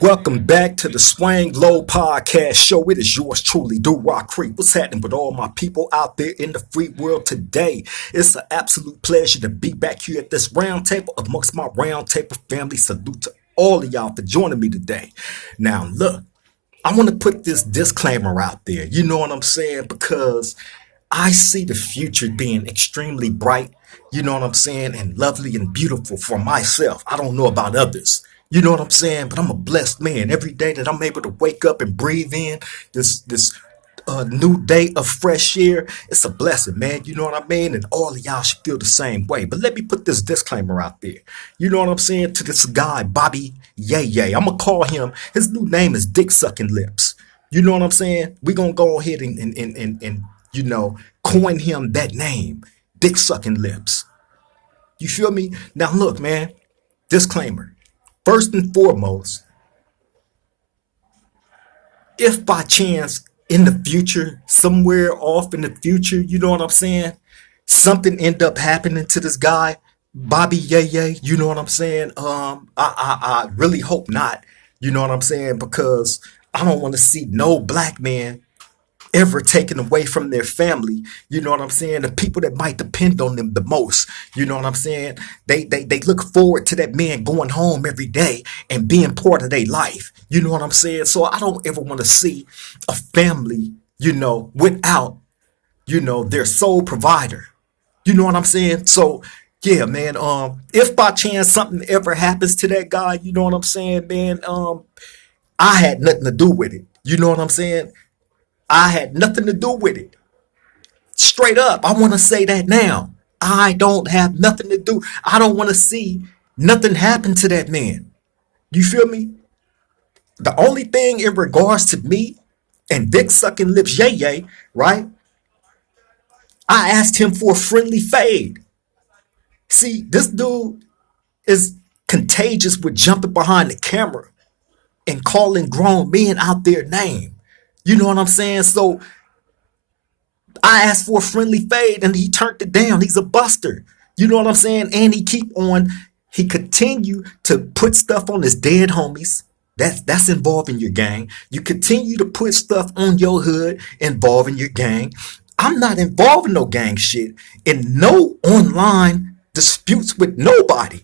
Welcome back to the Swang Low Podcast Show. It is yours truly, Do Rock Creek. What's happening with all my people out there in the free world today? It's an absolute pleasure to be back here at this round table amongst my round table family. Salute to all of y'all for joining me today. Now, look, I want to put this disclaimer out there. You know what I'm saying? Because I see the future being extremely bright, you know what I'm saying, and lovely and beautiful for myself. I don't know about others. You know what I'm saying? But I'm a blessed man. Every day that I'm able to wake up and breathe in this new day of fresh air, it's a blessing, man. You know what I mean? And all of y'all should feel the same way. But let me put this disclaimer out there. You know what I'm saying? To this guy, Bobby Yay. I'm gonna call him. His new name is Dick Sucking Lips. You know what I'm saying? We're gonna go ahead and coin him that name, Dick Sucking Lips. You feel me? Now look, man, disclaimer. First and foremost, if by chance in the future, somewhere off in the future, you know what I'm saying, something end up happening to this guy, Bobby Yay, you know what I'm saying? I really hope not, you know what I'm saying, because I don't want to see no black man ever taken away from their family. You know what I'm saying? The people that might depend on them the most. You know what I'm saying? They look forward to that man going home every day and being part of their life. You know what I'm saying? So I don't ever want to see a family, without, their sole provider. You know what I'm saying? So yeah, man, if by chance something ever happens to that guy, you know what I'm saying, man, I had nothing to do with it. You know what I'm saying? I had nothing to do with it. Straight up, I want to say that now. I don't have nothing to do. I don't want to see nothing happen to that man. You feel me? The only thing in regards to me and Dick Sucking Lips Yay, right? I asked him for a friendly fade. See, this dude is contagious with jumping behind the camera and calling grown men out their name. You know what I'm saying? So I asked for a friendly fade and he turned it down. He's a buster. You know what I'm saying? And he continue to put stuff on his dead homies. That's involving your gang. You continue to put stuff on your hood involving your gang. I'm not involved in no gang shit in no online disputes with nobody.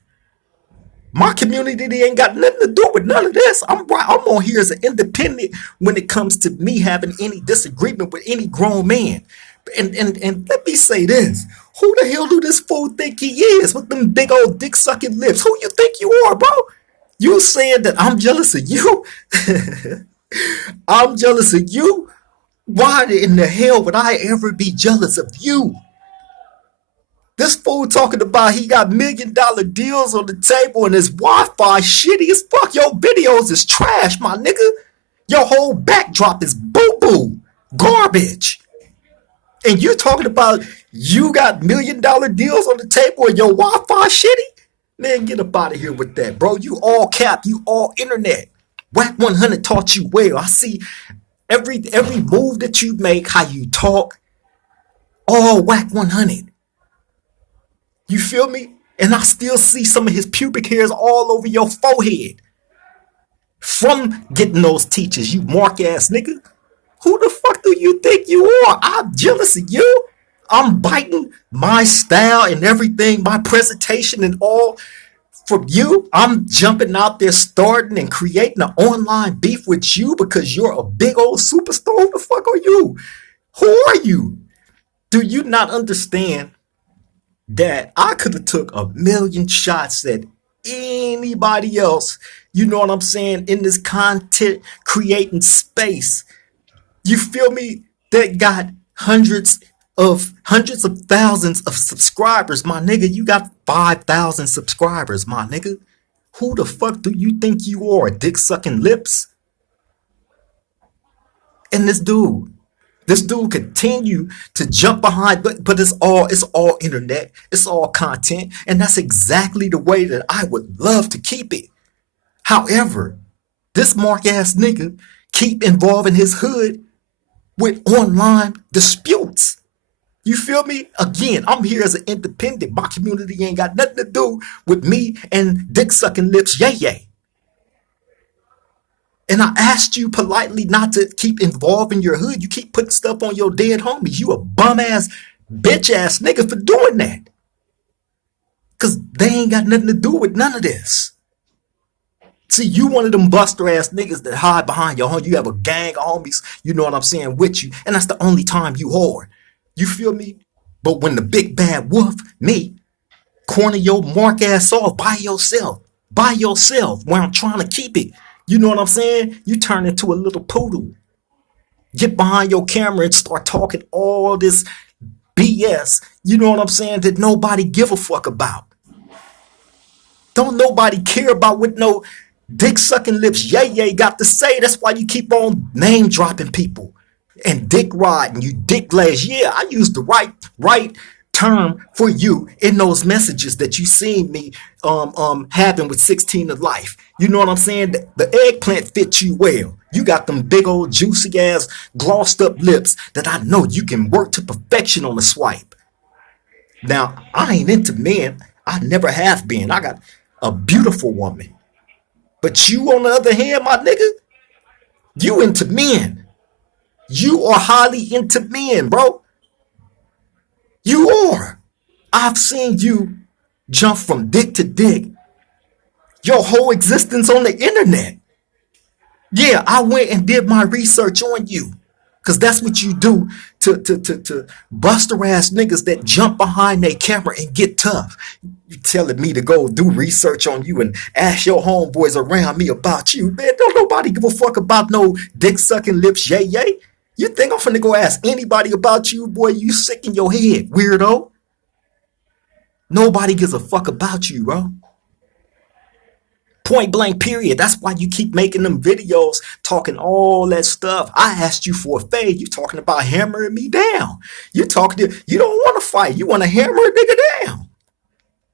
My community they ain't got nothing to do with none of this. I'm on here as an independent when it comes to me having any disagreement with any grown man. And let me say this. Who the hell do this fool think he is with them big old dick sucking lips? Who you think you are, bro? You saying that I'm jealous of you? I'm jealous of you? Why in the hell would I ever be jealous of you? This fool talking about he got $1 million deals on the table and his Wi-Fi shitty as fuck. Your videos is trash, my nigga. Your whole backdrop is boo-boo. Garbage. And you talking about you got $1 million deals on the table and your Wi-Fi shitty? Man, get up out of here with that, bro. You all cap. You all internet. Whack 100 taught you well. I see every move that you make, how you talk, all Whack 100. You feel me? And I still see some of his pubic hairs all over your forehead. From getting those teachers, you mark ass nigga. Who the fuck do you think you are? I'm jealous of you. I'm biting my style and everything, my presentation and all from you. I'm jumping out there starting and creating an online beef with you because you're a big old superstar. Who the fuck are you? Who are you? Do you not understand that I could have took a million shots at anybody else, you know what I'm saying, in this content creating space? You feel me? That got hundreds of thousands of subscribers, my nigga. You got 5,000 subscribers, my nigga. Who the fuck do you think you are, Dick Sucking Lips? And this dude continue to jump behind, but it's all internet, it's all content, and that's exactly the way that I would love to keep it. However, this mark ass nigga keep involving his hood with online disputes. You feel me? Again, I'm here as an independent. My community ain't got nothing to do with me and Dick Sucking Lips Yay. And I asked you politely not to keep involving your hood. You keep putting stuff on your dead homies. You a bum ass, bitch ass nigga for doing that. Cause they ain't got nothing to do with none of this. See, you one of them buster ass niggas that hide behind your home. You have a gang of homies, you know what I'm saying, with you. And that's the only time you whore. You feel me? But when the big bad wolf, me, corner your mark ass off by yourself, where I'm trying to keep it. You know what I'm saying? You turn into a little poodle. Get behind your camera and start talking all this BS, you know what I'm saying, that nobody give a fuck about. Don't nobody care about what no dick sucking lips yay got to say. That's why you keep on name dropping people and dick riding, you dick glaze. Yeah, I used the right term for you in those messages that you seen me having with 16 of life. You know what I'm saying? The eggplant fits you well. You got them big old juicy ass glossed up lips that I know you can work to perfection on the swipe. Now, I ain't into men. I never have been. I got a beautiful woman. But you, on the other hand, my nigga, you into men. You are highly into men, bro. You are. I've seen you jump from dick to dick. Your whole existence on the internet. Yeah, I went and did my research on you. Cause that's what you do to buster ass niggas that jump behind their camera and get tough. You telling me to go do research on you and ask your homeboys around me about you. Man, don't nobody give a fuck about no dick sucking lips, yay. You think I'm finna go ask anybody about you, boy? You sick in your head, weirdo. Nobody gives a fuck about you, bro. Point blank, period. That's why you keep making them videos talking all that stuff. I asked you for a fade. You talking about hammering me down. You don't want to fight. You want to hammer a nigga down.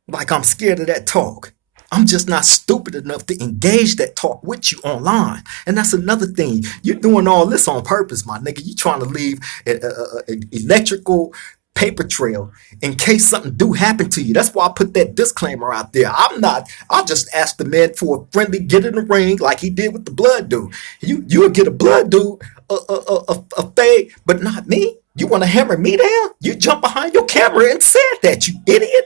Like I'm scared of that talk. I'm just not stupid enough to engage that talk with you online. And that's another thing. You're doing all this on purpose, my nigga. You trying to leave an electrical paper trail in case something do happen to you. That's why I put that disclaimer out there. I'll just ask the man for a friendly get in the ring like he did with the blood dude. You'll get a blood dude a fade, but not me. You want to hammer me down? You jump behind your camera and said that, you idiot.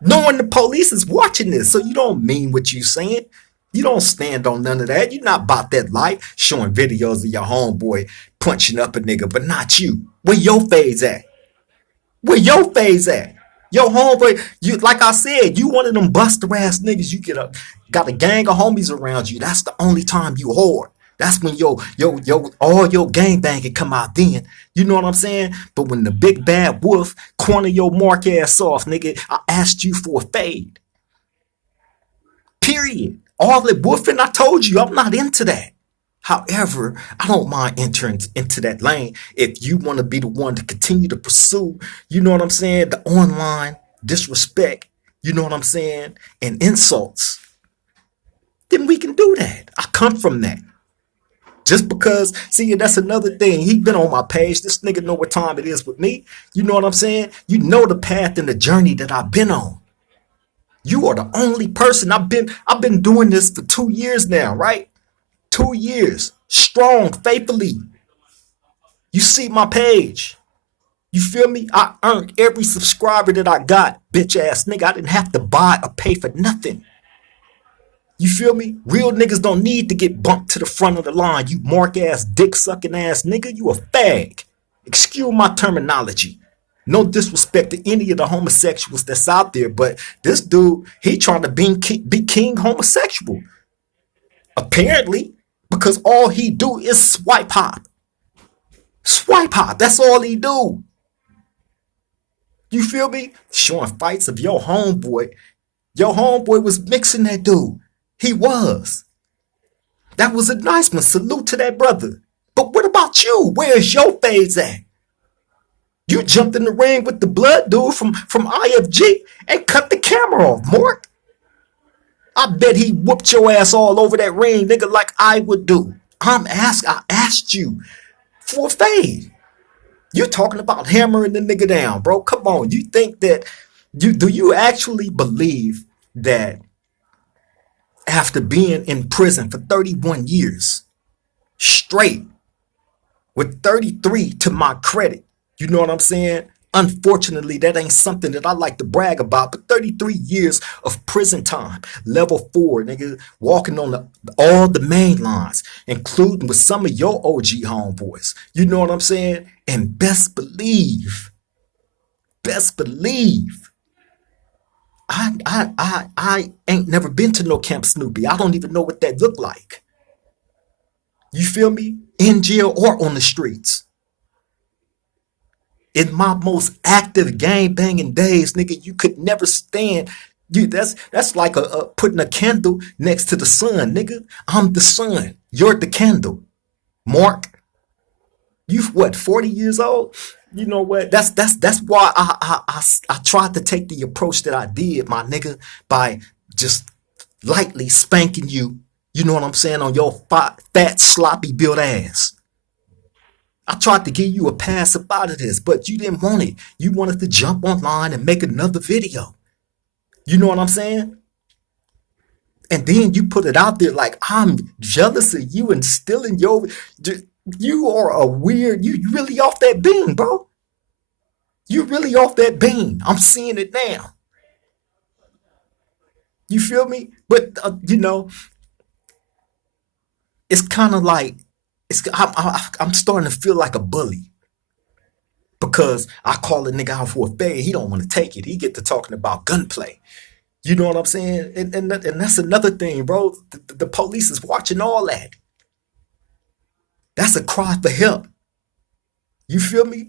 Knowing the police is watching this, so you don't mean what you saying. You don't stand on none of that. You're not about that life, showing videos of your homeboy punching up a nigga, but not you. Where your fades at? Where your phase at? Your homeboy, you, like I said, you one of them buster ass niggas. You got a gang of homies around you. That's the only time you whore. That's when all your gang banging come out then. You know what I'm saying? But when the big bad wolf corner your mark ass off, nigga, I asked you for a fade. Period. All the woofing, I told you, I'm not into that. However, I don't mind entering into that lane if you want to be the one to continue to pursue, you know what I'm saying, the online disrespect, you know what I'm saying, and insults. Then we can do that. I come from that. Just because, see, that's another thing. He been on my page. This nigga know what time it is with me. You know what I'm saying? You know the path and the journey that I've been on. You are the only person. I've been doing this for 2 years now, right? 2 years, strong, faithfully. You see my page. You feel me? I earned every subscriber that I got, bitch ass nigga. I didn't have to buy or pay for nothing. You feel me? Real niggas don't need to get bumped to the front of the line. You mark ass, dick sucking ass nigga. You a fag. Excuse my terminology. No disrespect to any of the homosexuals that's out there, but this dude, he trying to be king homosexual. Apparently. Because all he do is swipe hop. Swipe hop. That's all he do. You feel me? Showing fights of your homeboy. Your homeboy was mixing that dude. He was. That was a nice one. Salute to that brother. But what about you? Where's your phase at? You jumped in the ring with the blood dude from IFG and cut the camera off, Mark. I bet he whooped your ass all over that ring, nigga, like I would do. I asked you for a fade. You talking about hammering the nigga down, bro. Come on. You think that, do you actually believe that after being in prison for 31 years, straight with 33 to my credit. You know what I'm saying? Unfortunately, that ain't something that I like to brag about, but 33 years of prison time, level 4, nigga, walking on all the main lines, including with some of your OG homeboys. You know what I'm saying? And best believe, I ain't never been to no Camp Snoopy. I don't even know what that looked like. You feel me? In jail or on the streets. In my most active gang banging days, nigga, you could never stand. You that's like a putting a candle next to the sun, nigga. I'm the sun. You're the candle. Mark, you what, 40 years old? You know what? That's why I tried to take the approach that I did, my nigga, by just lightly spanking you. You know what I'm saying, on your fat sloppy built ass. I tried to give you a pass up out of this, but you didn't want it. You wanted to jump online and make another video. You know what I'm saying? And then you put it out there like I'm jealous of you and stealing your. You are a weird. You really off that beam, bro. You really off that beam. I'm seeing it now. You feel me? But it's kind of like I'm starting to feel like a bully because I call a nigga out for a fade. He don't want to take it. He get to talking about gunplay. You know what I'm saying? And that's another thing, bro. The police is watching all that. That's a cry for help. You feel me?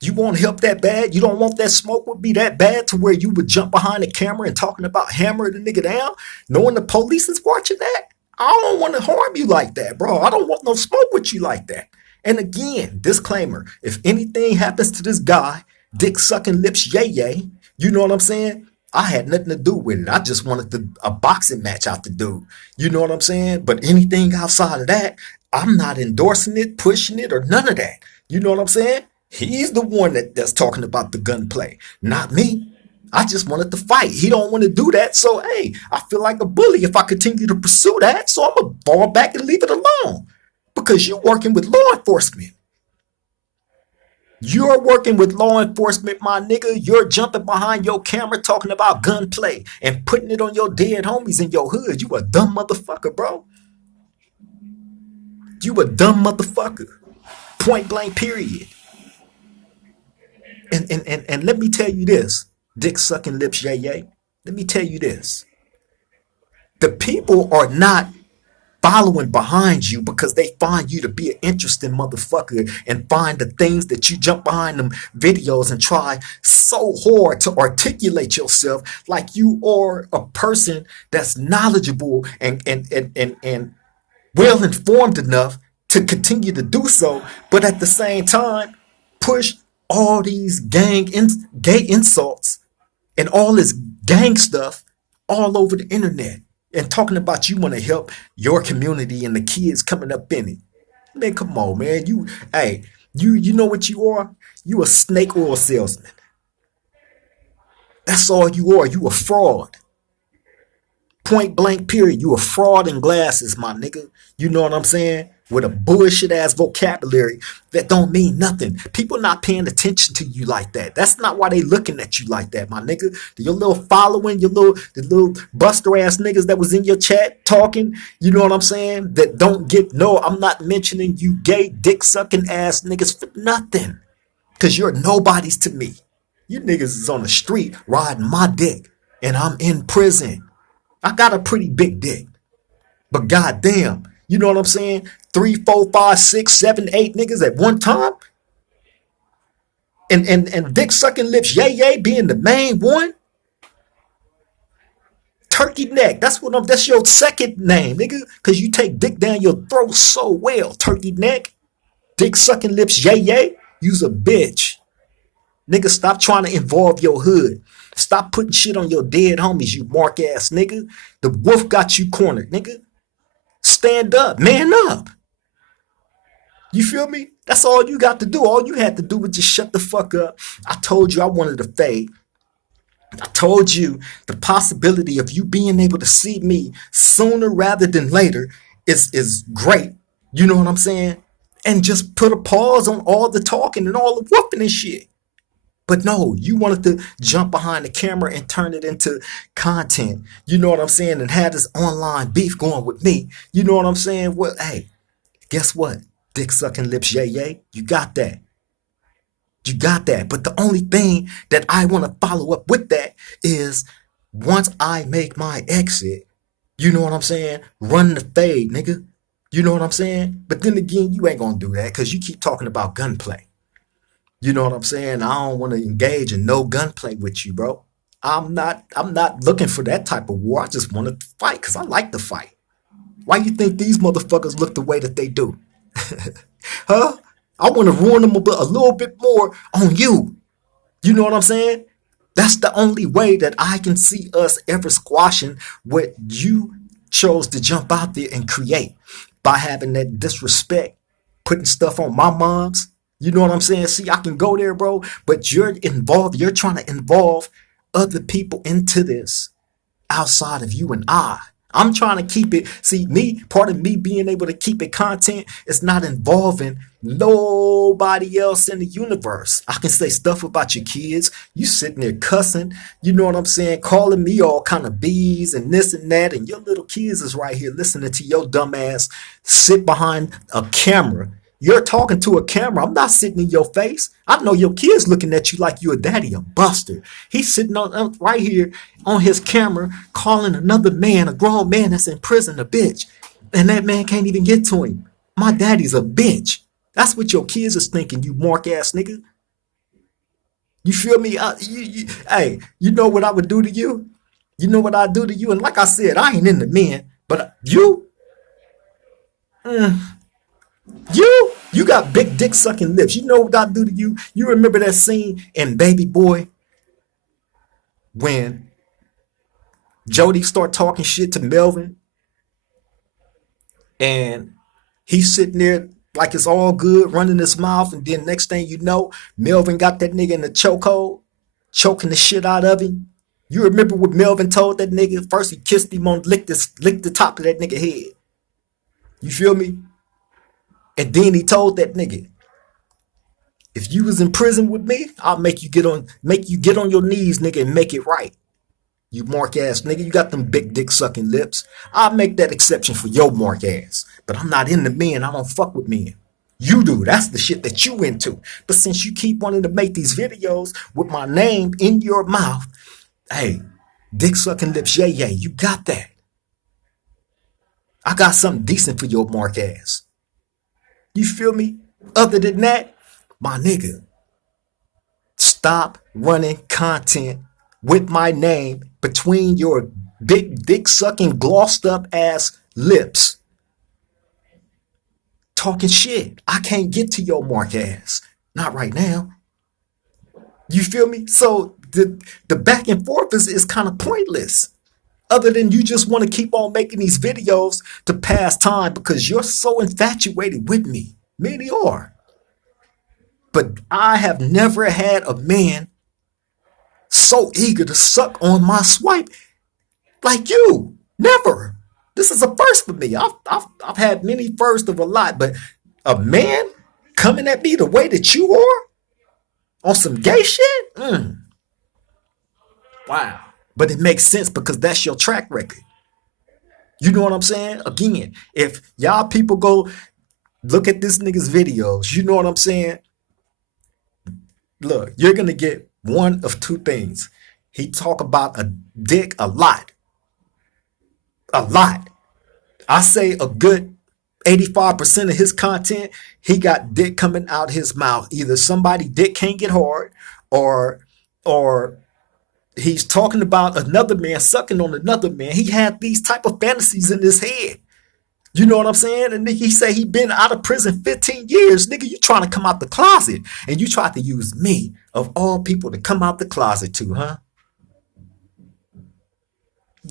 You want help that bad? You don't want that smoke would be that bad to where you would jump behind the camera and talking about hammering the nigga down, knowing the police is watching that? I don't want to harm you like that, bro. I don't want no smoke with you like that. And again, disclaimer, if anything happens to this guy, dick sucking lips yay yay, you know what I'm saying? I had nothing to do with it. I just wanted a boxing match out the dude. You know what I'm saying? But anything outside of that, I'm not endorsing it, pushing it, or none of that. You know what I'm saying? He's the one that's talking about the gunplay, not me. I just wanted to fight. He don't want to do that. So, hey, I feel like a bully if I continue to pursue that. So I'm going to fall back and leave it alone because you're working with law enforcement. You're working with law enforcement, my nigga. You're jumping behind your camera talking about gunplay and putting it on your dead homies in your hood. You a dumb motherfucker, bro. You a dumb motherfucker. Point blank, period. And let me tell you this, dick sucking lips, yay yay. Let me tell you this. The people are not following behind you because they find you to be an interesting motherfucker and find the things that you jump behind them videos and try so hard to articulate yourself like you are a person that's knowledgeable and well informed enough to continue to do so, but at the same time push all these gay insults and all this gang stuff all over the internet and talking about you want to help your community and the kids coming up in it. Man, come on, man. You know what you are? You a snake oil salesman. That's all you are. You a fraud. Point blank, period. You a fraud in glasses, my nigga. You know what I'm saying? With a bullshit ass vocabulary that don't mean nothing. People not paying attention to you like that. That's not why they looking at you like that, my nigga. Your little following, the little buster ass niggas that was in your chat talking, you know what I'm saying? That don't get, no, I'm not mentioning you gay dick sucking ass niggas for nothing. Cause you're nobodies to me. You niggas is on the street riding my dick and I'm in prison. I got a pretty big dick. But goddamn, you know what I'm saying? 3, 4, 5, 6, 7, 8 niggas at one time. And dick sucking lips, yay yay being the main one. Turkey neck. That's your second name, nigga. Cause you take dick down your throat so well. Turkey neck. Dick sucking lips, yay yay. You's a bitch. Nigga, stop trying to involve your hood. Stop putting shit on your dead homies, you mark ass nigga. The wolf got you cornered, nigga. Stand up, man up. You feel me? That's all you got to do. All you had to do was just shut the fuck up. I told you I wanted to fade. I told you the possibility of you being able to see me sooner rather than later is great. You know what I'm saying? And just put a pause on all the talking and all the whooping and shit. But no, you wanted to jump behind the camera and turn it into content. You know what I'm saying? And have this online beef going with me. You know what I'm saying? Well, hey, guess what? Dick sucking lips, yay, yay. You got that. You got that. But the only thing that I want to follow up with that is once I make my exit, you know what I'm saying? Run the fade, nigga. You know what I'm saying? But then again, you ain't gonna do that because you keep talking about gunplay. You know what I'm saying? I don't want to engage in no gunplay with you, bro. I'm not looking for that type of war. I just want to fight because I like to fight. Why you think these motherfuckers look the way that they do? Huh? I want to ruin them a little bit more on you. You know what I'm saying? That's the only way that I can see us ever squashing what you chose to jump out there and create by having that disrespect, putting stuff on my mom's. You know what I'm saying? See, I can go there, bro, but you're involved. You're trying to involve other people into this outside of you and I. I'm trying to keep it. See, me, part of me being able to keep it content is not involving nobody else in the universe. I can say stuff about your kids. You sitting there cussing, you know what I'm saying, calling me all kind of bees and this and that, and your little kids is right here listening to your dumb ass sit behind a camera. You're talking to a camera. I'm not sitting in your face. I know your kid's looking at you like you're a daddy, a buster. He's sitting on right here on his camera calling another man, a grown man that's in prison, a bitch. And that man can't even get to him. My daddy's a bitch. That's what your kids is thinking, you mark ass nigga. You feel me? Hey, you know what I would do to you? You know what I do to you? And like I said, I ain't into men, but you, you got big dick sucking lips. You know what I do to you? You remember that scene in Baby Boy when Jody start talking shit to Melvin and he's sitting there like it's all good, running his mouth, and then next thing you know, Melvin got that nigga in the chokehold, choking the shit out of him. You remember what Melvin told that nigga? First he kissed him on, licked the top of that nigga head. You feel me? And then he told that nigga, if you was in prison with me, I'll make you get on your knees, nigga, and make it right. You mark ass nigga, you got them big dick sucking lips. I'll make that exception for your mark ass. But I'm not into men. I don't fuck with men. You do. That's the shit that you into. But since you keep wanting to make these videos with my name in your mouth, hey, dick sucking lips, yay, yay, you got that. I got something decent for your mark ass. You feel me? Other than that, my nigga, stop running content with my name between your big dick sucking glossed up ass lips. Talking shit. I can't get to your mark ass. Not right now. You feel me? So the back and forth is kind of pointless. Other than you just want to keep on making these videos to pass time because you're so infatuated with me. Many are. But I have never had a man so eager to suck on my swipe like you. Never. This is a first for me. I've had many firsts of a lot, but a man coming at me the way that you are on some gay shit? Wow. But it makes sense because that's your track record. You know what I'm saying? Again, if y'all people go look at this nigga's videos, you know what I'm saying? Look, you're gonna get one of two things. He talk about a dick a lot. A lot. I say a good 85% of his content, he got dick coming out his mouth. Either somebody dick can't get hard or or he's talking about another man sucking on another man. He had these type of fantasies in his head. You know what I'm saying? And he say he been out of prison 15 years. Nigga, you trying to come out the closet. And you tried to use me, of all people, to come out the closet to, huh?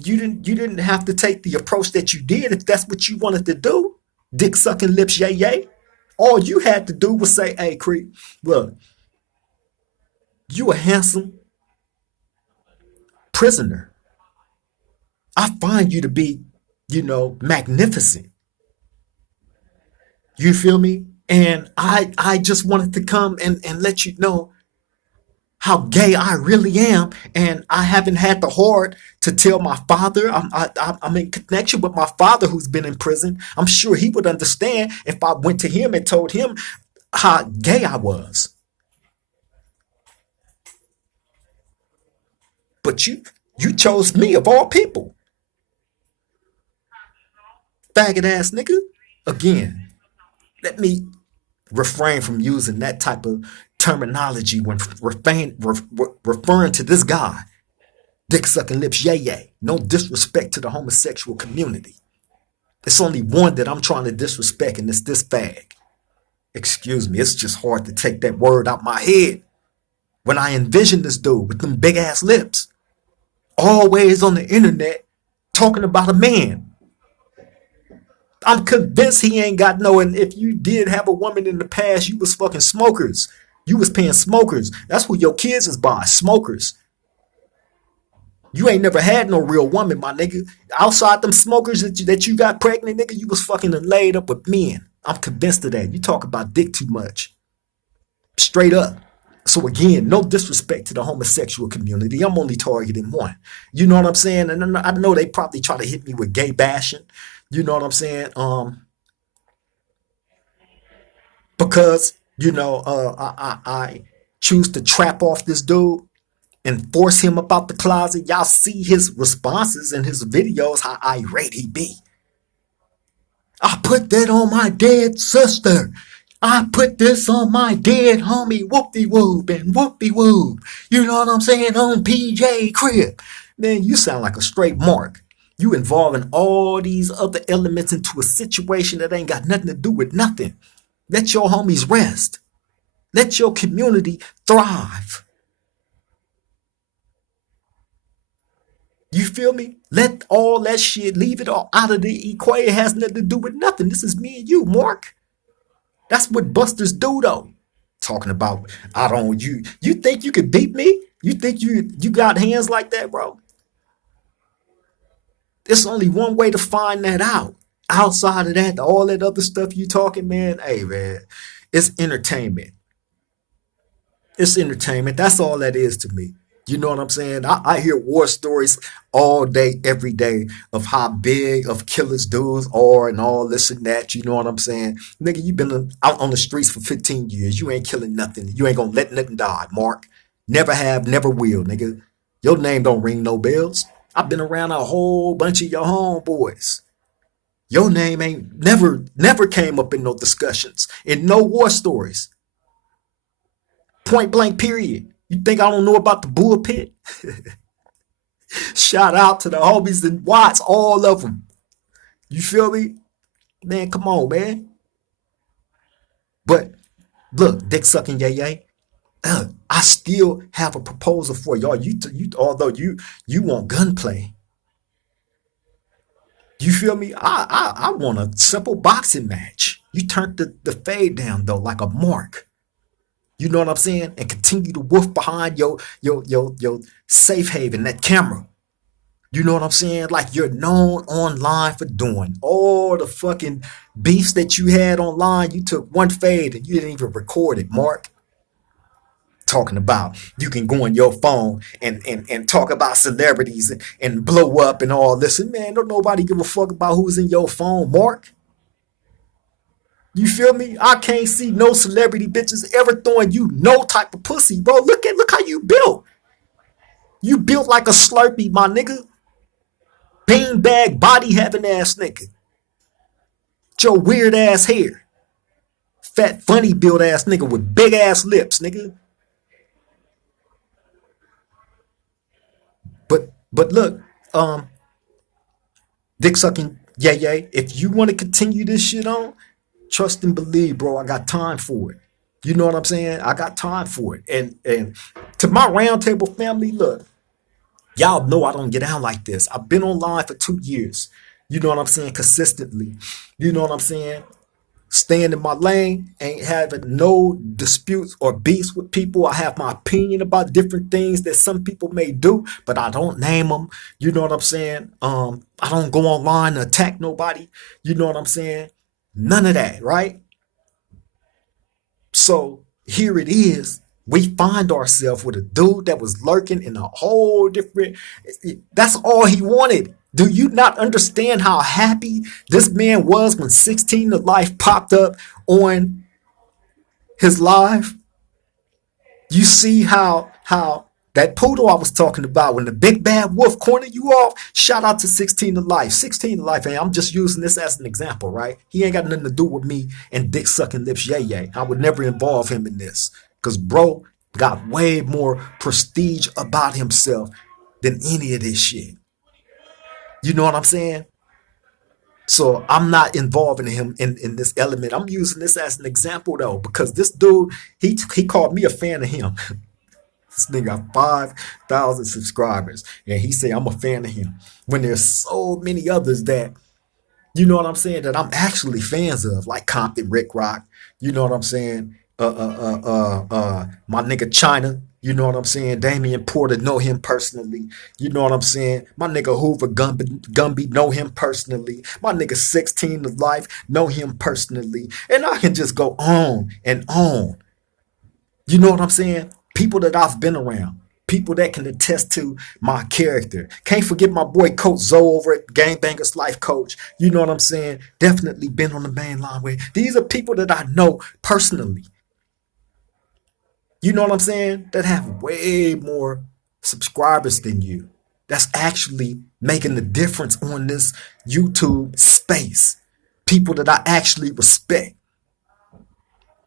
You didn't have to take the approach that you did if that's what you wanted to do. Dick sucking lips, yay yay. All you had to do was say, hey, Creep, look, you a handsome prisoner. I find you to be, magnificent. You feel me? And I just wanted to come and let you know how gay I really am, and I haven't had the heart to tell my father. I'm in connection with my father who's been in prison. I'm sure he would understand if I went to him and told him how gay I was. But you chose me of all people, faggot ass nigga. Again, let me refrain from using that type of terminology when referring to this guy. Dick sucking lips, yay yay. No disrespect to the homosexual community. It's only one that I'm trying to disrespect, and it's this fag. Excuse me, it's just hard to take that word out my head when I envision this dude with them big ass lips, always on the internet talking about a man. I'm convinced he ain't got no, and if you did have a woman in the past, you was fucking smokers. You was paying smokers. That's who your kids is by, smokers. You ain't never had no real woman, my nigga. Outside them smokers that you got pregnant, nigga, you was fucking and laid up with men. I'm convinced of that. You talk about dick too much. Straight up. So again, no disrespect to the homosexual community. I'm only targeting one. You know what I'm saying? And I know they probably try to hit me with gay bashing. You know what I'm saying? Because, I choose to trap off this dude and force him about the closet. Y'all see his responses in his videos, how irate he be. I put that on my dead sister. I put this on my dead homie, whoop-de-whoop and whoop-de-whoop. You know what I'm saying? On PJ crib. Man, you sound like a straight mark. You involving all these other elements into a situation that ain't got nothing to do with nothing. Let your homies rest. Let your community thrive. You feel me? Let all that shit, leave it all out of the equation. It has nothing to do with nothing. This is me and you, Mark. That's what busters do, though. Talking about, I don't, you think you could beat me? You think you got hands like that, bro? There's only one way to find that out. Outside of that, all that other stuff you talking, man, hey, man, it's entertainment. It's entertainment. That's all that is to me. You know what I'm saying? I hear war stories all day, every day of how big of killers dudes are and all this and that. You know what I'm saying? Nigga, you been out on the streets for 15 years. You ain't killing nothing. You ain't gonna let nothing die, Mark. Never have, never will, nigga. Your name don't ring no bells. I've been around a whole bunch of your homeboys. Your name ain't never came up in no discussions, in no war stories. Point blank, period. You think I don't know about the bullpit? Shout out to the homies and Watts, all of them. You feel me? Man, come on, man. But look, dick sucking yay yay. I still have a proposal for y'all. Although you want gunplay. You feel me? I want a simple boxing match. You turned the fade down though, like a mark. You know what I'm saying? And continue to wolf behind your safe haven, that camera. You know what I'm saying? Like you're known online for doing all the fucking beefs that you had online. You took one fade and you didn't even record it, Mark. Talking about you can go on your phone and talk about celebrities and blow up and all this. And man, don't nobody give a fuck about who's in your phone, Mark. You feel me? I can't see no celebrity bitches ever throwing you no type of pussy, bro. Look how you built. You built like a Slurpee, my nigga. Beanbag body having ass nigga. Your weird ass hair. Fat funny build ass nigga with big ass lips, nigga. But look, dick sucking, yay yay. If you want to continue this shit on, trust and believe, bro. I got time for it. You know what I'm saying? I got time for it. And to my roundtable family, look, y'all know I don't get down like this. I've been online for 2 years. You know what I'm saying? Consistently. You know what I'm saying? Staying in my lane, ain't having no disputes or beefs with people. I have my opinion about different things that some people may do, but I don't name them. You know what I'm saying? I don't go online to attack nobody. You know what I'm saying? None of that, right? So here it is. We find ourselves with a dude that was lurking in a whole different. That's all he wanted. Do you not understand how happy this man was when 16 to Life popped up on his live? You see how that poodle I was talking about, when the big bad wolf cornered you off, shout out to 16 to Life. 16 to Life, and I'm just using this as an example, right? He ain't got nothing to do with me and dick sucking lips yay yay. I would never involve him in this. Cause bro got way more prestige about himself than any of this shit. You know what I'm saying? So I'm not involving him in this element. I'm using this as an example though, because this dude, he called me a fan of him. This nigga got 5,000 subscribers, and he say I'm a fan of him. When there's so many others that, you know what I'm saying, that I'm actually fans of, like Compton Rick Rock. You know what I'm saying? My nigga China. You know what I'm saying? Damian Porter, know him personally. You know what I'm saying? My nigga Hoover Gumby, know him personally. My nigga 16 to Life, know him personally. And I can just go on and on. You know what I'm saying? People that I've been around. People that can attest to my character. Can't forget my boy Coach Zoe over at Gangbangers Life Coach. You know what I'm saying? Definitely been on the main line with. These are people that I know personally. You know what I'm saying? That have way more subscribers than you. That's actually making the difference on this YouTube space. People that I actually respect.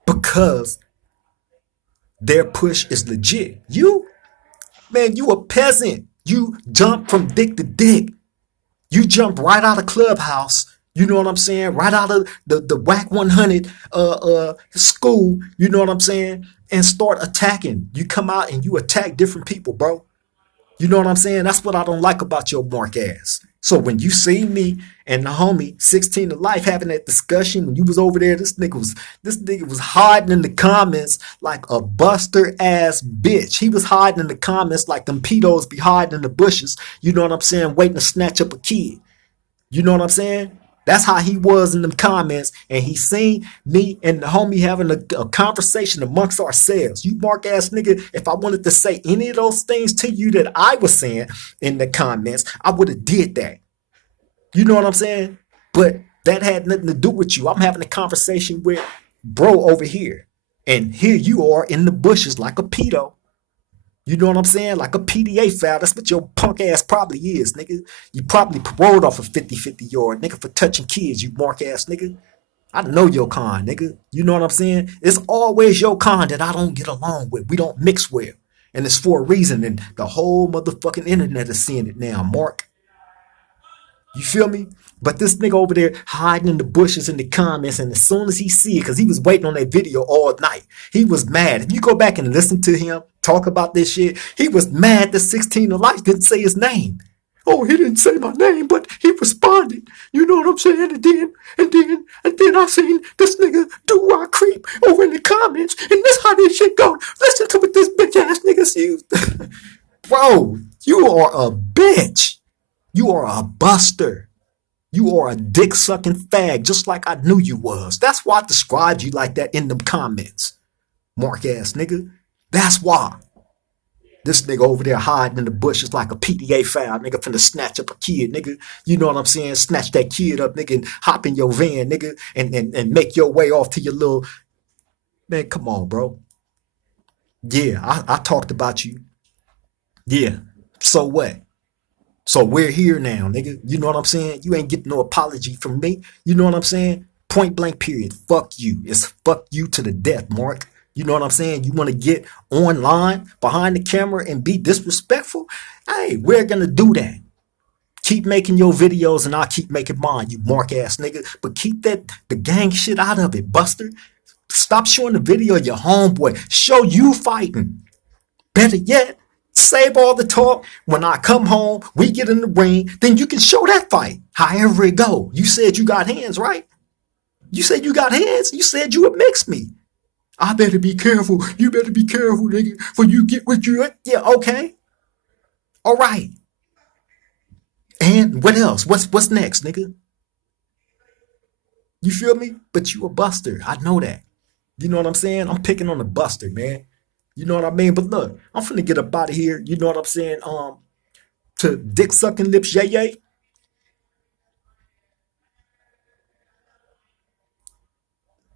Because their push is legit. You, man, you a peasant. You jump from dick to dick. You jump right out of Clubhouse. You know what I'm saying? Right out of the WAC 100 school. You know what I'm saying? And start attacking. You come out and you attack different people, bro. You know what I'm saying? That's what I don't like about your mark ass. So when you see me and the homie 16 to Life having that discussion, when you was over there, this nigga was hiding in the comments like a buster ass bitch. He was hiding in the comments like them pedos be hiding in the bushes. You know what I'm saying? Waiting to snatch up a kid. You know what I'm saying? That's how he was in them comments, and he seen me and the homie having a conversation amongst ourselves. You mark ass nigga, if I wanted to say any of those things to you that I was saying in the comments, I would have did that. You know what I'm saying? But that had nothing to do with you. I'm having a conversation with bro over here, and here you are in the bushes like a pedo. You know what I'm saying? Like a PDA foul. That's what your punk ass probably is, nigga. You probably paroled off a 50-50 yard, nigga, for touching kids, you mark ass nigga. I know your kind, nigga. You know what I'm saying? It's always your kind that I don't get along with. We don't mix with. And it's for a reason. And the whole motherfucking internet is seeing it now, Mark. You feel me? But this nigga over there hiding in the bushes in the comments, and as soon as he see it, because he was waiting on that video all night, he was mad. If you go back and listen to him talk about this shit, he was mad that 16 to Life didn't say his name. Oh, he didn't say my name, but he responded. You know what I'm saying? And then I seen this nigga do rock creep over in the comments, and this how this shit go. Listen to what this bitch ass nigga used. Bro, you are a bitch. You are a buster. You are a dick-sucking fag, just like I knew you was. That's why I described you like that in them comments. Mark-ass nigga. That's why. This nigga over there hiding in the bushes like a PDA foul, nigga, finna snatch up a kid, nigga. You know what I'm saying? Snatch that kid up, nigga, and hop in your van, nigga, and make your way off to your little... Man, come on, bro. Yeah, I talked about you. Yeah, so what? So we're here now, nigga. You know what I'm saying? You ain't getting no apology from me. You know what I'm saying? Point blank period. Fuck you. It's fuck you to the death, Mark. You know what I'm saying? You want to get online behind the camera and be disrespectful? Hey, we're going to do that. Keep making your videos and I'll keep making mine, you mark ass nigga. But keep the gang shit out of it, Buster. Stop showing the video of your homeboy. Show you fighting. Better yet, save all the talk. When I come home, we get in the ring, then you can show that fight. However it go. You said you got hands, right? You said you got hands. You said you would mix me. I better be careful. You better be careful, nigga, for you get what you... Yeah, okay. All right. And what else? What's next, nigga? You feel me? But you a buster. I know that. You know what I'm saying? I'm picking on the buster, man. You know what I mean? But look, I'm finna get up out of here. You know what I'm saying? To dick sucking lips, yay yay.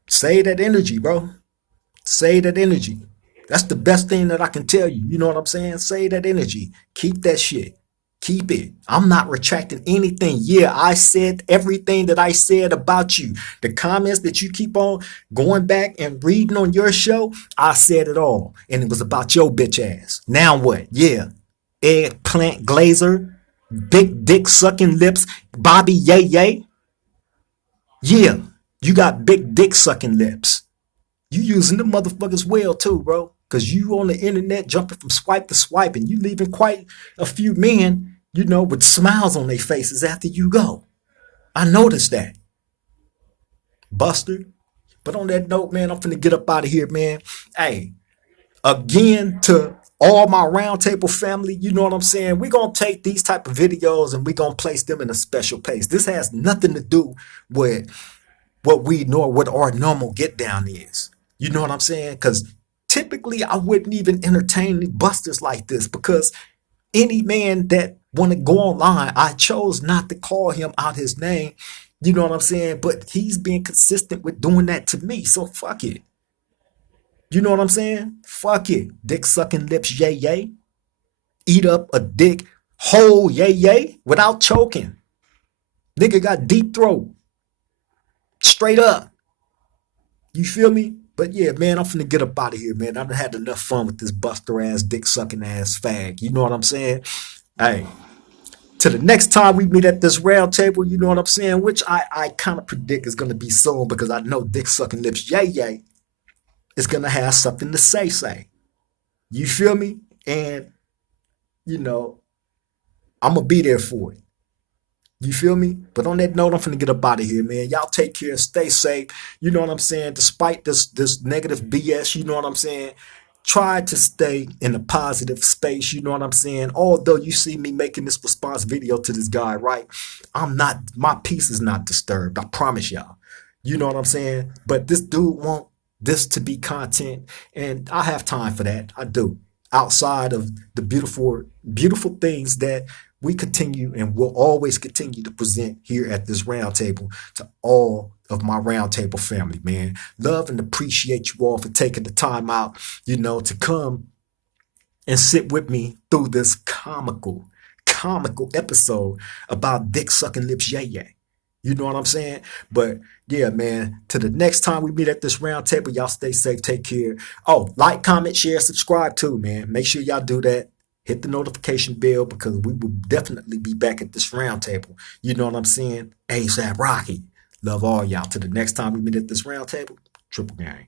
Save that energy, bro. Save that energy. That's the best thing that I can tell you. You know what I'm saying? Save that energy. Keep that shit. Keep it. I'm not retracting anything. Yeah, I said everything that I said about you. The comments that you keep on going back and reading on your show, I said it all. And it was about your bitch ass. Now what? Yeah. Eggplant glazer, big dick sucking lips, Bobby Yay Yay. Yeah, you got big dick sucking lips. You using the motherfuckers well too, bro. Cause you on the internet jumping from swipe to swipe and you leaving quite a few men, with smiles on their faces after you go. I noticed that. Buster. But on that note, man, I'm finna get up out of here, man. Hey, again to all my roundtable family, you know what I'm saying? We're gonna take these type of videos and we're gonna place them in a special place. This has nothing to do with what we know, what our normal get down is. You know what I'm saying? Because typically I wouldn't even entertain busters like this because any man that want to go online, I chose not to call him out his name. You know what I'm saying? But he's being consistent with doing that to me. So fuck it. You know what I'm saying? Fuck it. Dick sucking lips, yay yay. Eat up a dick whole, yay yay, without choking. Nigga got deep throat. Straight up. You feel me? But yeah, man, I'm finna get up out of here, man. I've had enough fun with this buster ass, dick sucking ass fag. You know what I'm saying? Hey, to the next time we meet at this round table, you know what I'm saying? Which I kind of predict is gonna be soon because I know dick sucking lips, yay yay, is gonna have something to say. You feel me? And you know, I'm gonna be there for it. You feel me? But on that note, I'm finna get up out of here, man. Y'all take care, stay safe. You know what I'm saying? Despite this negative BS, you know what I'm saying? Try to stay in a positive space, you know what I'm saying? Although you see me making this response video to this guy, right? My peace is not disturbed. I promise y'all. You know what I'm saying? But this dude want this to be content, and I have time for that. I do. Outside of the beautiful things that we continue and will always continue to present here at this roundtable to all of my roundtable family, man. Love and appreciate you all for taking the time out, to come and sit with me through this comical episode about dick sucking lips, yay yay. You know what I'm saying? But yeah, man, to the next time we meet at this round table, y'all stay safe, take care. Oh, like, comment, share, subscribe too, man. Make sure y'all do that. Hit the notification bell because we will definitely be back at this round table. You know what I'm saying? ASAP Rocky. Love all y'all. To the next time we meet at this round table, triple gang.